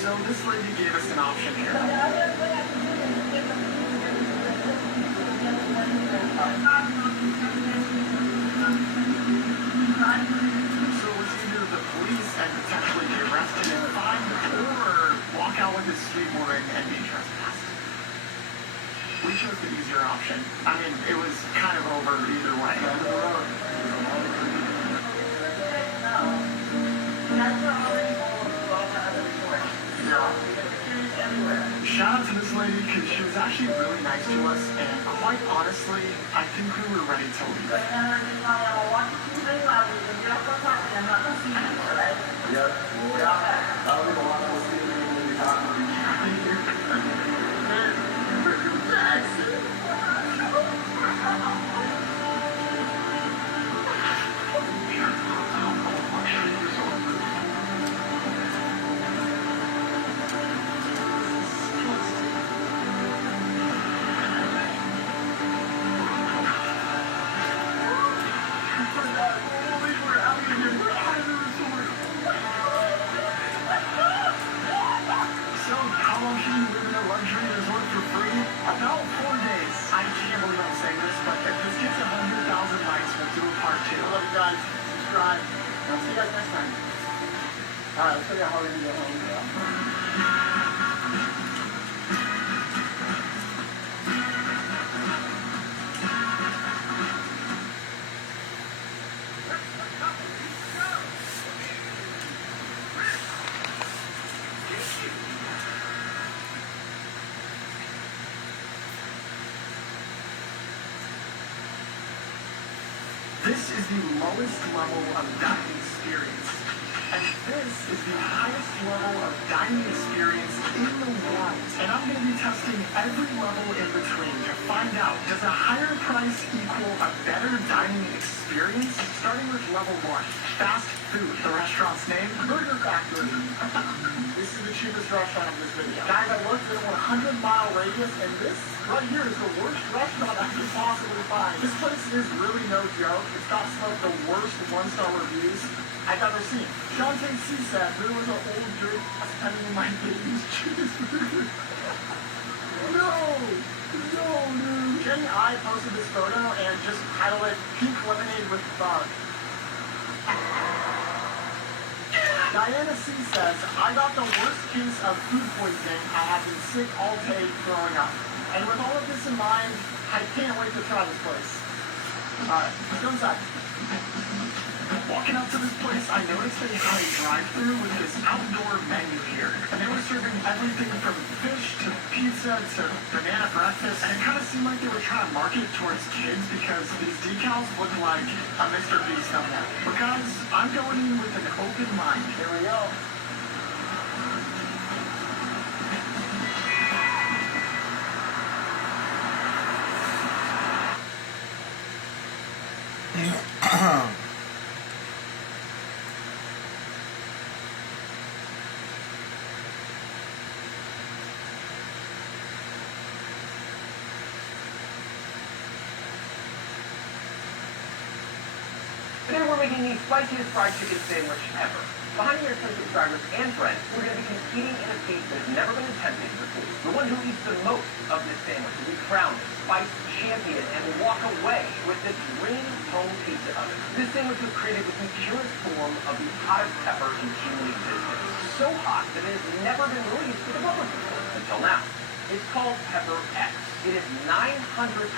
So this lady gave us an option here. So it's either the police and potentially be arrested and fined, or walk out with this sweet woman and be trespassed. We chose the easier option. I mean, it was kind of over either way. Shout out to this lady because she was actually really nice to us, and quite honestly, I think we were ready to leave. Yep. I don't even want to see the movie Alright, let's figure out how we're gonna get home. This is the lowest level of dining experience. And this is the highest level of dining experience in the world. And I'm going to be testing every level in between to find out, does a higher price equal a better dining experience? Starting with level 1, fast food. The restaurant's name, Burger Factory. This is the cheapest restaurant of this video. Guys, I looked at a 100-mile radius, and this right here is the worst restaurant I could possibly find. This place is really no joke. It's got some of the worst one-star reviews I've ever seen. Shantae C said there was an old drink spending my baby's cheeseburger. No, dude. Jenny I posted this photo and just titled it "Pink Lemonade with Bug." Diana C says, I got the worst case of food poisoning. I have been sick all day growing up. And with all of this in mind, I can't wait to try this place. Alright, let's go inside. Walking up to this place, I noticed they had a drive-thru with this outdoor menu here. And they were serving everything from fish to pizza to banana breakfast. And it kind of seemed like they were trying to market it towards kids because these decals look like a Mr. Beast on them. But guys, I'm going in with an open mind. Here we go. Today we're making the spiciest fried chicken sandwich ever. Behind your 10 subscribers and friends, we're going to be competing in a feast that has never been attempted before. The one who eats the most of this sandwich will be crowned Spice Champion and will walk away with the dream home pizza oven. This sandwich was created with the purest form of the hottest pepper in human existence. So hot that it has never been released to the public before, until now. It's called Pepper X. It is 900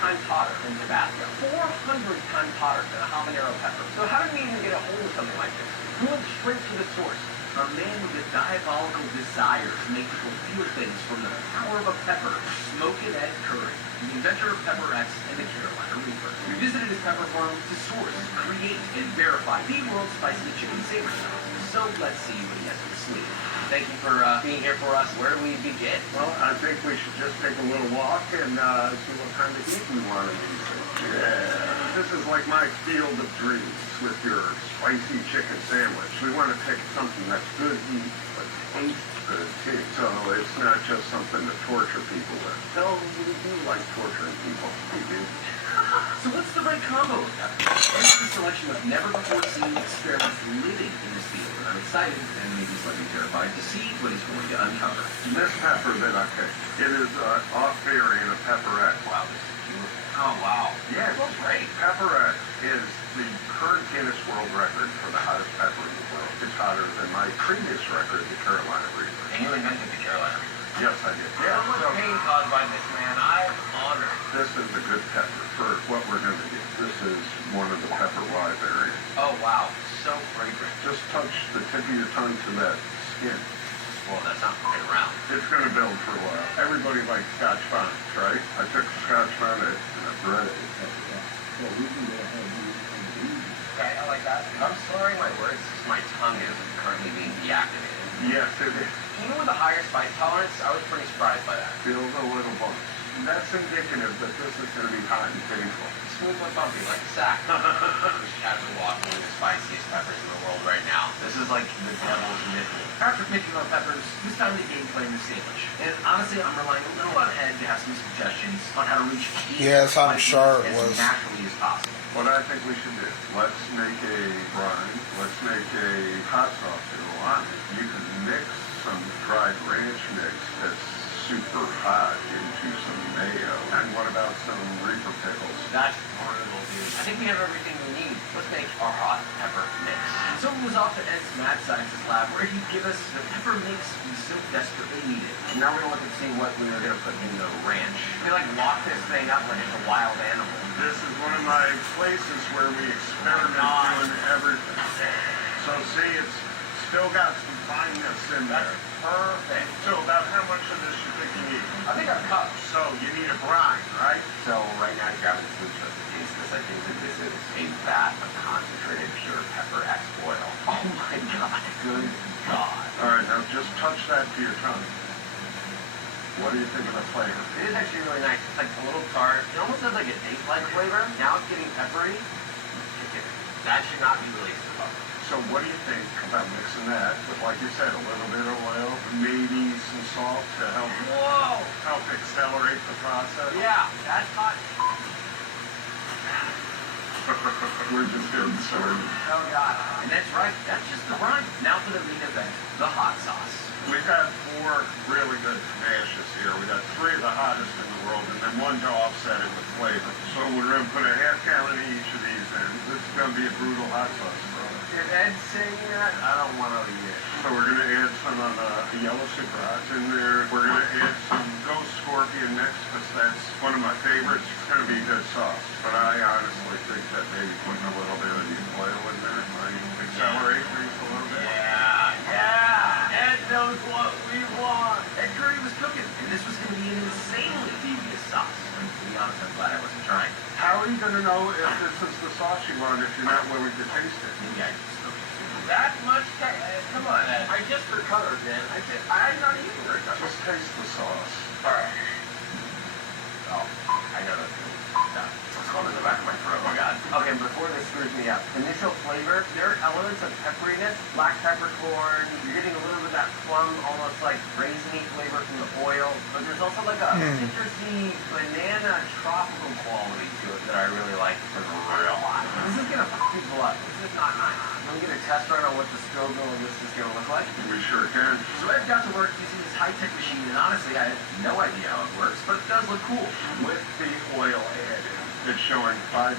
times hotter than Tabasco, 400 times hotter than a habanero pepper. So how did we even get a hold of something like this? We went straight to the source. A man with a diabolical desire to make people feel things from the power of a pepper, Smoke It Ed Curry, the inventor of Pepper X and the Carolina Reaper. We visited his pepper farm to source, create, and verify the world's spiciest chicken sandwich sauce. So let's see what he has to sleeve. Thank you for being here for us. Where do we begin? Well, I think we should just take a little walk and see what kind of heat we want to use. Yeah, this is like my field of dreams with your spicy chicken sandwich. We want to pick something that's good to eat, but tastes good too. So it's not just something to torture people with. No, we do like torturing people. We do. So what's the right combo of peppers? Here's the selection of never-before-seen experiments living in this field. And I'm excited and maybe slightly terrified to see what he's going to uncover. This pepper that I picked, it is an off variant of Pepper X. Wow, this is beautiful. Oh, wow. Yeah, It smells great. Pepper X is the current Guinness World Record for the hottest pepper in the world. It's hotter than my previous record, the Carolina Reaper. And you invented the Carolina Reaper. Yes, I did. Yeah, Yeah, so so pain caused by this man. I'm honored. this is the good pepper for what we're going to do. This is one of the Pepper Y variants. Oh, wow. So fragrant. Just touch the tip of your tongue to that skin. Well, that's not right around. It's going to build for a while. Everybody likes Scotch bonnets, right? I took a Scotch bonnet and I bred it. Well, we can go ahead and do it. Okay, I like that. I'm slurring my words because my tongue is currently being deactivated. Yes, it is. Even with a higher spice tolerance, I was pretty surprised by that. Feels a little bump. That's indicative that this is going to be hot and painful. Smooth but bumpy, like a sack. Just casually walking with the spiciest peppers in the world right now. This is like the devil's nipple. After picking our peppers, it's time to game plan the sandwich. And honestly, I'm relying a little on Ed to have some suggestions on how to reach Yes, I'm sure it was. as naturally as possible. What I think we should do, let's make a brine, let's make a hot sauce to go on it. You can mix some dried ranch mix that's super hot into some mayo. And what about some Reaper pickles? That's brutal, dude. I think we have everything we need. let's make our hot pepper mix. So it was off to Ed's mad scientist lab where he'd give us the pepper mix we so desperately needed. And now we're gonna look and see what we were gonna put in the ranch. We like lock this thing up like it's a wild animal. This is one of my places where we experiment doing everything. So see, it's still got some fineness in there. Perfect. So about how much of this you think you need? I think a cup. So you need a brine, right? So right now you're grabbing this food just to taste this. I think that this is a vat of concentrated pure pepper X oil. Oh my god. Good god. All right, now just touch that to your tongue. What do you think of the flavor? It is actually really nice. It's like a little tart. It almost has like a date-like flavor. Now it's getting peppery. That should not be released to the public. So what do you think about mixing that with, like you said, a little bit of oil, maybe some salt to help accelerate the process? Yeah, that's hot. We're just getting started. Oh god. And that's right. That's just the brine. Now for the meat event, the hot sauce. We've got 4 really good mashes here. We got 3 of the hottest in the world, and then 1 to offset it with flavor. So we're going to put a half gallon of each of these in. This is going to be a brutal hot sauce, brother. If Ed's saying that, I don't want to eat it. So we're going to add some of the yellow super hots in there. We're going to add some ghost scorpion next, because that's one of my favorites. It's going to be good sauce. But I honestly think that maybe putting a little bit of the oil in there might accelerate things a little bit. Yeah. Ed knows what we want. Ed Curry was cooking, and this was going to be an insanely devious sauce. And to be honest, I'm glad I wasn't trying. How are you going to know if this is the sauce you want if you're not willing to taste it? Maybe I just don't. That much? Come on, Ed. I just for colors, man. I'm not eating very much. Just taste the sauce. All right. Oh, I know that's good. It's going in the back of my throat. Oh my god. Okay, before this screws me up. Initial flavor, there are elements of pepperiness, black peppercorn. You're getting a little bit of that plum, almost like raisiny flavor from the oil. But there's also like a citrusy banana tropical quality to it that I really like for real hot. This is gonna fuck people up. This is not nice. Let me get a test run on what the Scoville of this is gonna look like. We sure can. So Ed got to work using this high-tech machine, and honestly, I had no idea how it works, but it does look cool. With the oil added, it's showing 5.494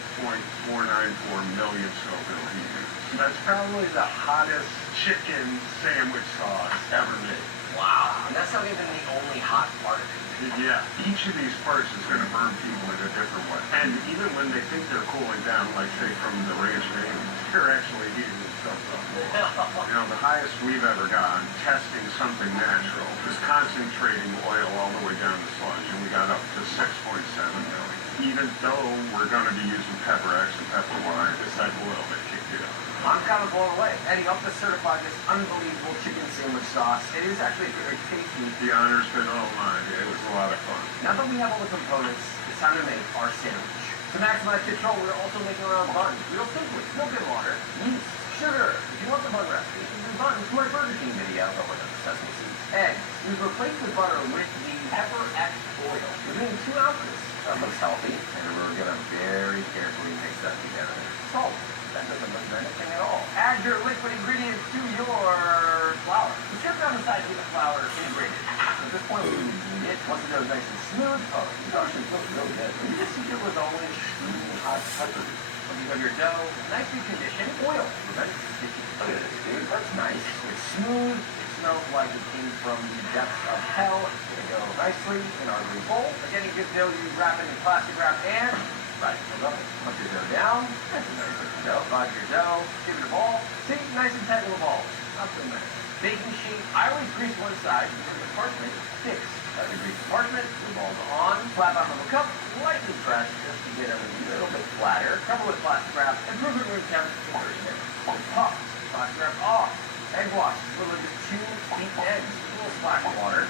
million Scoville heaters. That's probably the hottest chicken sandwich sauce ever made. Wow. And that's not even the only hot part of it. Yeah, each of these parts is going to burn people in a different way. And even when they think they're cooling down, like say from the ranch main, they're actually heating themselves up more. You know, the highest we've ever gone testing something natural is concentrating oil all the way down to sludge, and we got up to 6.7 million. Even though we're going to be using pepper X and pepper Y, it's that oil that kicked it up. I'm kind of blown away. And he helped us certify this unbelievable chicken sandwich sauce. It is actually very tasty. The honor's been all mine. It was a lot of fun. Now that we have all the components, it's time to make our sandwich. To maximize control, we're also making our own buns. Real simply, milk and water, yeast, sugar. If you want the bun recipe, you can do buns from my Burger King video, but with sesame seeds. Eggs. We've replaced the butter with the pepper X oil. We're doing 2 ounces. That looks healthy, and we're going to very carefully mix that together. Salt. That doesn't look like anything at all. Add your liquid ingredients to your flour. We check down the side to get the flour integrated. So at this point, we need it. Once it goes nice and smooth, it actually looks really good. And the secret was always extremely hot peppers. When you have your dough, nicely conditioned, oil. Prevent it from sticking. Look at this, dude. That's nice. It's smooth. It smells like it came from the depths of hell. It's going to go nicely in our new bowl. For getting good dough, you wrap it in plastic wrap and right, hold up. Pump your dough down. Nice and nice with your dough. Rod your dough. Give it a ball. See, nice and tight little balls. Not so nice. Baking sheet. I always grease one side because the parchment sticks. Let me grease the parchment. The balls on. Flap out of a cup. Lightly press just to get them a little bit flatter. Cover with plastic wrap. And prove it room temperature for 30 minutes. Puff. Plastic wrap off. Egg wash. Literally just 2 beaten eggs. A little splash of water.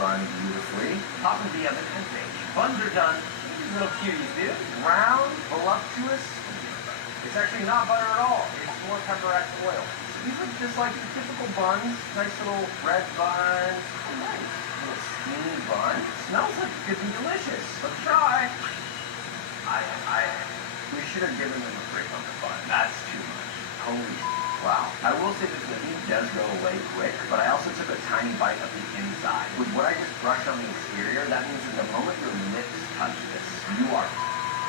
Bun beautifully. Top of the oven and bake. Buns are done. Little cuties, dude. Round, voluptuous. It's actually not butter at all. It's more pepper X oil. So these are just like the typical buns. Nice little red buns. Oh, nice. Little steamy bun. Smells like it could be delicious. Let's try. We should have given them a break on the bun. That's too much. Holy wow. I will say that the heat does go away quick, but I also took a tiny bite of the inside. With what I just brushed on the exterior, that means that the moment your lips touch this, you are.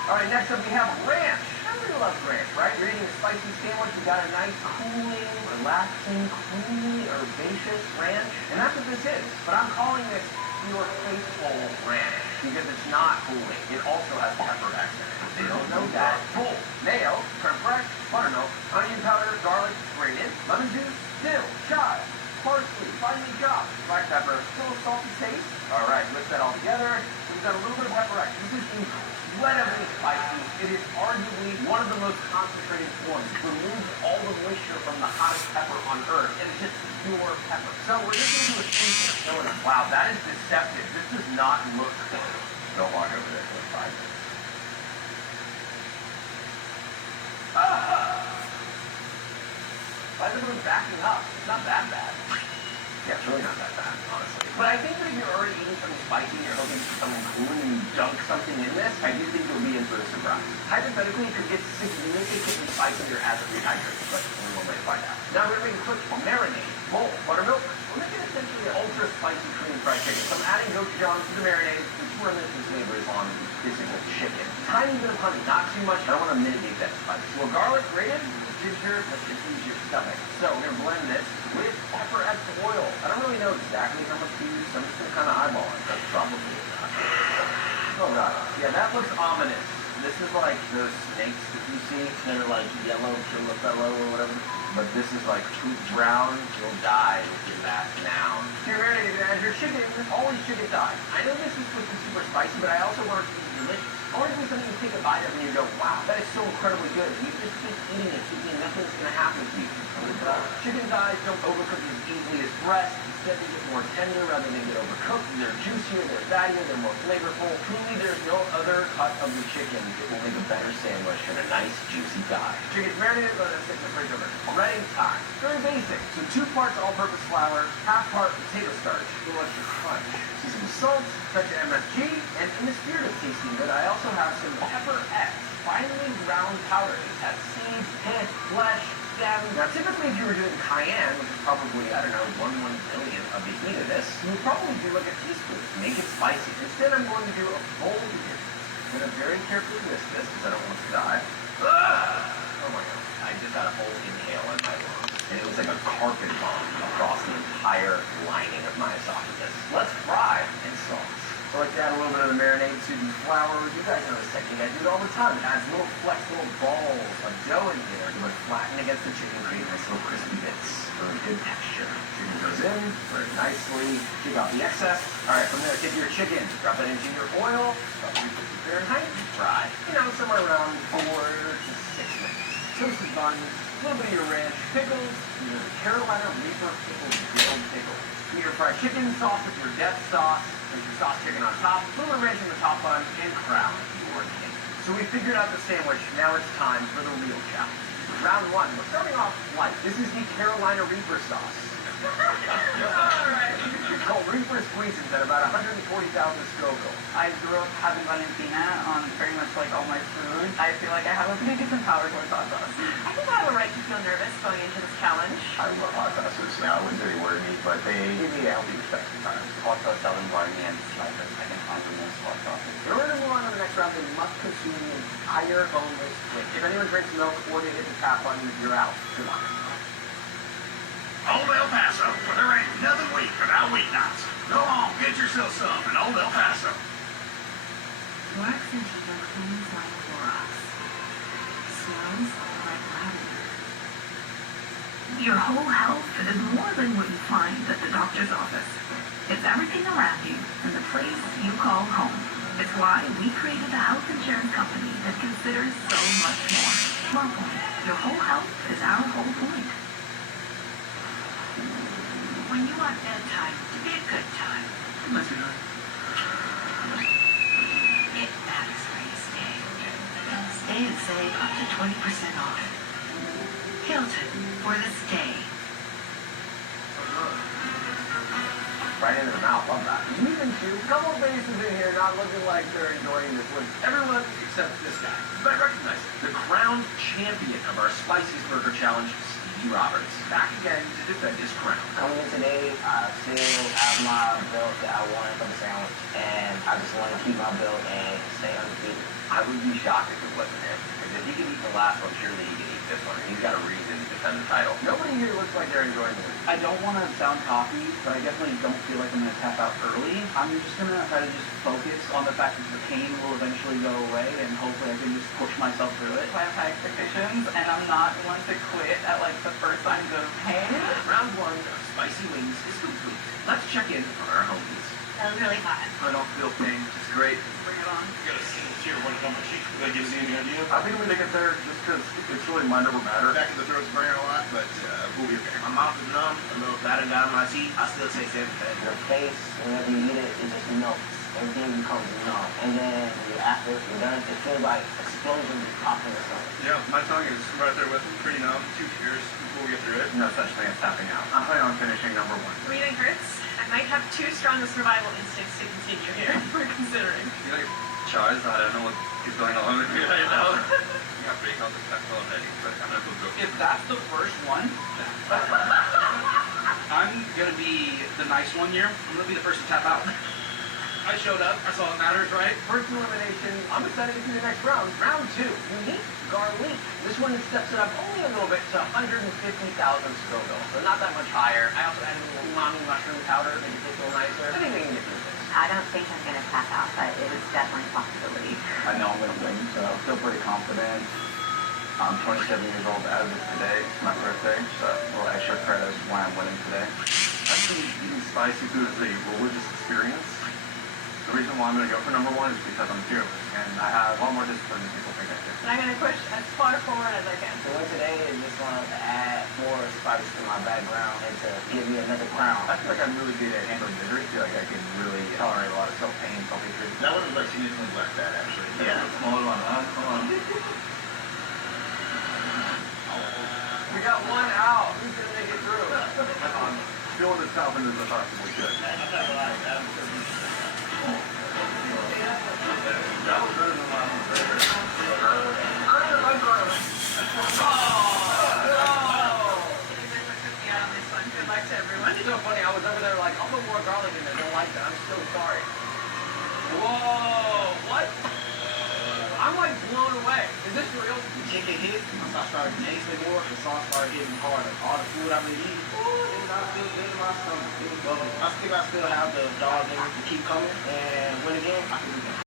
All right, next up we have ranch. Everybody loves ranch, right? You're eating a spicy sandwich, you got a nice, cooling, relaxing, creamy, herbaceous ranch. And that's what this is. But I'm calling this pure faithful ranch because it's not cooling. It also has pepper X in it. They don't know that. Full mayo, creme fraiche, buttermilk, onion powder, garlic, grated, lemon juice, dill, chive, parsley, finely chopped, black pepper, still a salty taste. All right, mix that all together. We've got a little bit of pepper X. This is incredibly spicy. It is arguably one of the most concentrated forms. It removes all the moisture from the hottest pepper on earth, and it's just pure pepper. So we're just going to do a spoonful. Wow, that is deceptive. This does not look good. Don't walk over there for 5 minutes. Why is everyone backing up? It's not that bad. Yeah, it's really not that bad, honestly. But I think that if you're already eating something spicy and you're hoping for something cool and you dunk something in this, I do think you'll be in for a surprise. Hypothetically, it could get significantly spicier as it rehydrates, but only one way to find out. Now we're going to make a quick marinade bowl, buttermilk. We're making essentially an ultra spicy cream fried chicken. So I'm adding gochujang to the marinade, which we're going to flavor is on physical chicken. Tiny bit of honey, not too much. I don't want to mitigate that spice. So garlic grated, ginger, let's confuse your stomach. So we're going to blend this with pepper X oil. I don't really know exactly how much to use, so I'm just going to kind of eyeball it. That's probably enough. Oh god. Yeah, that looks ominous. This is like those snakes that you see that are like yellow fellow or whatever. But this is like poop brown. You'll die with your last noun. If you're marinated as your chicken, always chicken thighs. I know this is supposed to be super spicy, but I also want it to be delicious. I want it to be something you take a bite of and you go, wow, that is so incredibly good. And you just keep eating it, thinking nothing's going to happen to you. Chicken thighs don't overcook as easily as breast. Instead, they get more tender rather than get overcooked. They're juicier, they're fattier, they're more flavorful. Truly, there's no other cut of the chicken that will make a better sandwich than a nice, juicy thigh. Chicken's marinated, let it sit in the fridge over. Breading time. Very basic. So 2 parts all-purpose flour, half part potato starch, for extra crunch. Some salt, touch of MSG, and in the spirit of tasting good, I also have some pepper X, finely ground powder. It has seeds, pith, flesh, stem. Now, typically, if you were doing cayenne, which is probably, I don't know, 1/1 of the heat of this, you would probably do like a teaspoon to make it spicy. Instead, I'm going to do a bowl here. I'm going to very carefully whisk this because I don't want it to die. Oh my god. I just had a whole inhale in my lungs. And it was like a carpet bomb across the entire lining of my esophagus. Let's fry in sauce. So I like to add a little bit of the marinade to the flour. You guys know this technique. I do it all the time. It adds little flexible balls of dough in here. You would flatten against the chicken, create nice little crispy bits. Really good texture. Chicken goes in very nicely. Take out the excess. All right, from there, take your chicken, drop it into your oil, about 350 Fahrenheit, and fry. You know, somewhere around 4 to 6 minutes. Toasted buns, a little bit of your ranch, pickles, your Carolina Reaper pickled dill pickles. Your fried chicken sauce with your death sauce. There's your sauce chicken on top, a little ranch in the top bun, and crown your king. So we figured out the sandwich. Now it's time for the real challenge. Round 1. We're starting off light. This is the Carolina Reaper sauce. It's called Reaper Squeezins at about 140,000 Scoville. I grew up having Valentina on pretty much like all my food. I feel like I have a pretty different power towards hot sauce. I think I have a right to feel nervous going into this challenge. I love hot sauces. Now, I wouldn't say they were me, but they give me a healthy respect sometimes. Hot sauce doesn't worry me and it's like I can handle most hot sauces. In order to move on to the next round, they must consume the entire boneless plate. If anyone drinks milk or they hit the tap button, you're out. Good luck. Old El Paso, where there ain't nothing weak without weeknights. Go on, get yourself some in Old El Paso. Laxantiva cleans my Clorox. Smells like lavender. Your whole health is more than what you find at the doctor's office. It's everything around you and the place you call home. It's why we created a health insurance company that considers so much more. SmartPoint. Your whole health is our whole point. When you want bedtime to be a good time, it matters where you stay. Stay and save up to 20% off. Hilton for the stay. Right into the mouth, love that. Even two, couple of faces in here not looking like they're enjoying this with everyone except this guy. You might recognize him. The crowned champion of our Spiciest Burger Challenge, Stevie Roberts. Back again to defend his crown. Coming in today, I still have my belt that I wanted for the sandwich, and I just want to keep my belt and stay undefeated. I would be shocked if it wasn't him. Because if he could eat the last one, surely he can eat this one. And he's got a reason to defend the title. Nobody here looks like they're enjoying the week. I don't want to sound cocky, but I definitely don't feel like I'm going to tap out early. I'm just going to try to just focus on the fact that the pain will eventually go away, and hopefully I can just push myself through it. I have high expectations, and I'm not one to quit at like the first signs of pain. Round one of spicy wings is complete. Let's check in on our homies. That was really hot. I don't feel pain. It's great. Bring it on. You got a single tier one number cheek. That gives you any idea? I think we make it there just because it's really mind over matter. Back in the throat's burning a lot, but we'll be okay. My mouth is numb, a little battered down my teeth. I still taste everything. Your face, whenever you eat it, it just melts. Everything becomes numb. And then after you're done, it feels like explosions popping or something. Yeah, my tongue is right there with him, pretty numb. 2 tears before we get through it. No such thing as tapping out. I'm planning on finishing number one. Breathing hurts. I might have too strong a survival instincts to continue here. We're considering. You like Charles? I don't know what is going on with me right now. You have break out the stuff already, but I'm not going to go. If that's the first one, I'm going to be the nice one here. I'm going to be the first to tap out. I showed up. That's all that matters, right? First elimination. I'm excited to see the next round. Round two. Unique garlic. This one steps it up only a little bit to 150,000 Scoville. So not that much higher. I also added a little umami mushroom powder to make it taste a little nicer. I think we can get through this. I don't think I'm gonna tap out, but it is definitely a possibility. I know I'm going to win, so I feel pretty confident. I'm 27 years old as of today. It's my birthday, so a little extra credit is why I'm winning today. Actually, eating spicy food is a religious experience. The reason why I'm going to go for number one is because I'm fearless, and I have a lot more discipline than people think I do. And I'm gonna push as far forward as I can. The win today is just going to add more spice to my background and to give me another crown. I feel like I'm really good at handling misery. I feel like I can really tolerate a lot of self-pain, self-hatred. That one was like significantly less bad, actually. Yeah. Small one, huh? Come on. We got one out. Who's going to make it through? I'm feeling as confident as I possibly could. Good luck to everyone. It's so funny. I was over there like, I'll put more garlic in there. Don't like that. I'm so sorry. Whoa! What? I'm like blown away. Is this real? You take a hit, once I started tasting more, the sauce started hitting harder. All the food I've been eating, it did not feel good in my stomach. It was bubbling. I think I still have the dog in me to keep coming, and win again, I can do that.